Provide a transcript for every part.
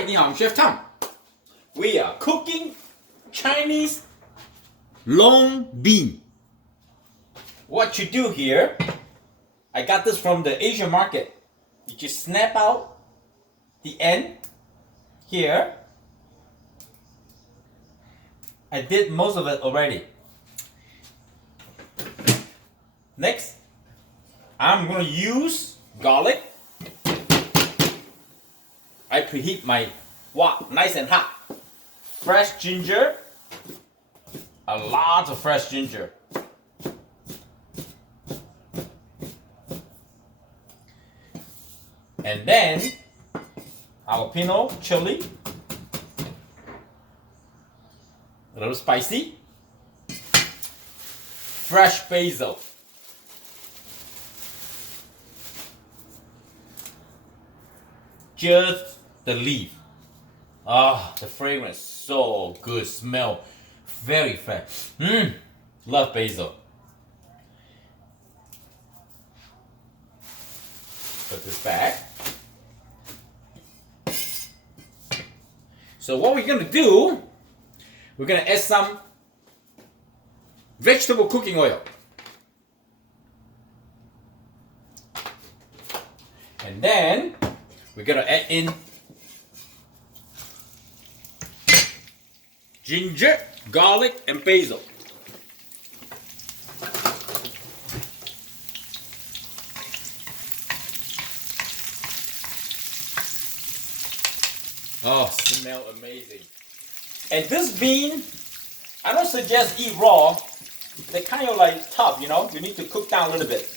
Hi, 你好, I'm Chef Tom. We are cooking Chinese long bean. What you do here, I got this from the Asian market. You just snap out the end here. I did most of it already. Next, I'm going to use garlic. I preheat my wok nice and hot. Fresh ginger. A lot of fresh ginger. And then jalapeno chili. A little spicy. Fresh basil. Just the leaf. Ah, the fragrance so good. Smell very fresh. Love basil. Put this back. So what we're gonna do, we're gonna add some vegetable cooking oil. And then we're gonna add in ginger, garlic, and basil. Oh, smell amazing. And this bean, I don't suggest eat raw. They're kind of like tough, you know? You need to cook down a little bit.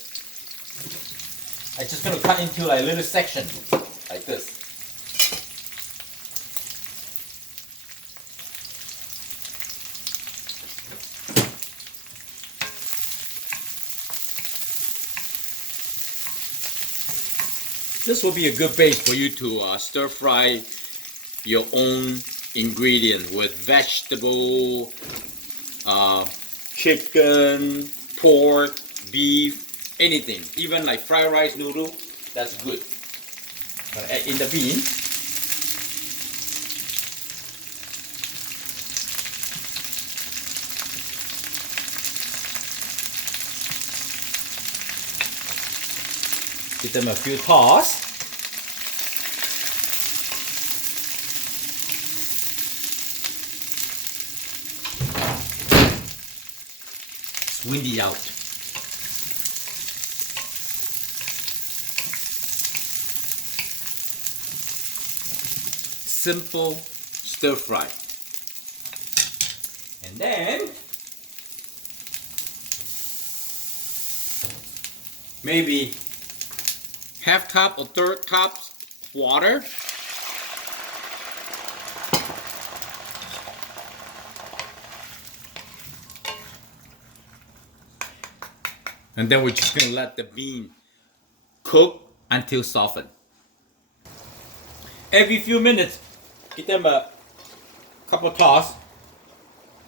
I'm just gonna cut into like little sections, like this. This will be a good base for you to stir fry your own ingredient with vegetable, chicken, pork, beef, anything. Even like fried rice noodle, that's good. Gonna add in the bean. Give them a few toss. It's windy out. Simple stir fry. And then maybe half cup or third cup water. And then we're just gonna let the bean cook until softened. Every few minutes, give them a couple toss,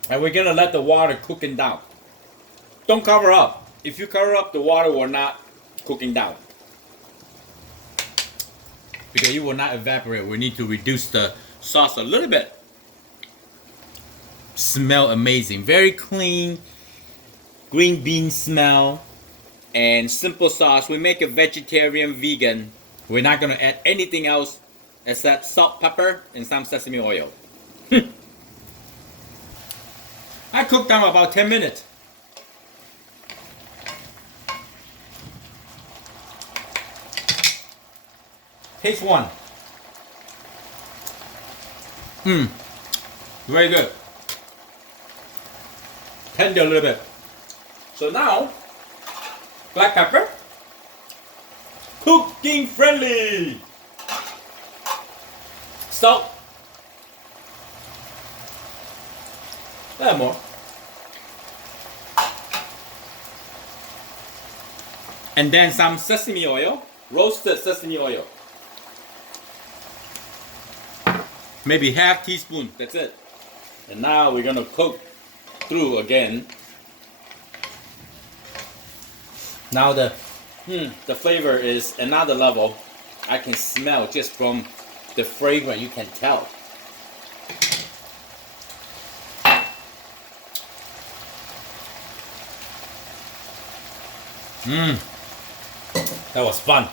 and we're gonna let the water cooking down. Don't cover up. If you cover up, the water will not cooking down, because it will not evaporate. We need to reduce the sauce a little bit. Smell amazing. Very clean green bean smell and simple sauce. We make it vegetarian, vegan. We're not gonna add anything else except salt, pepper, and some sesame oil. I cooked them about 10 minutes. Taste one. Very good. Tender a little bit. So now, black pepper. Cooking friendly. Salt. A little more. And then some sesame oil. Roasted sesame oil. Maybe half teaspoon, that's it. And now we're gonna cook through again. Now the flavor is another level. I can smell just from the fragrance, you can tell. That was fun.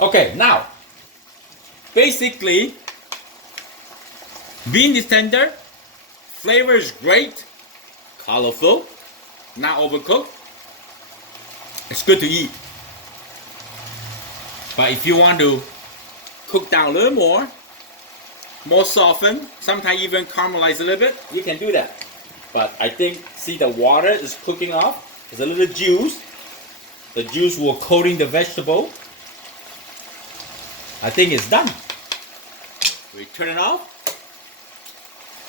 Okay, now, basically, bean is tender, flavor is great, colorful, not overcooked. It's good to eat. But if you want to cook down a little more softened, sometimes even caramelize a little bit, you can do that. But I think, see the water is cooking off. There's a little juice. The juice will coating the vegetable. I think it's done. We turn it off.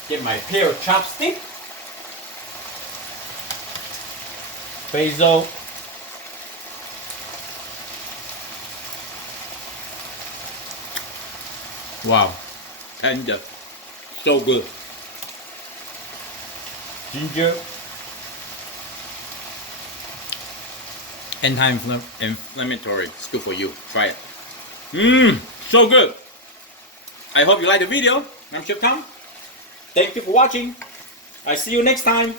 Get my pair of chopsticks. Basil. Wow, tender, so good. Ginger, anti-inflammatory. It's good for you. Try it. So good. I hope you like the video. I'm Chef Tom. Thank you for watching. I see you next time.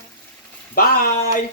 Bye.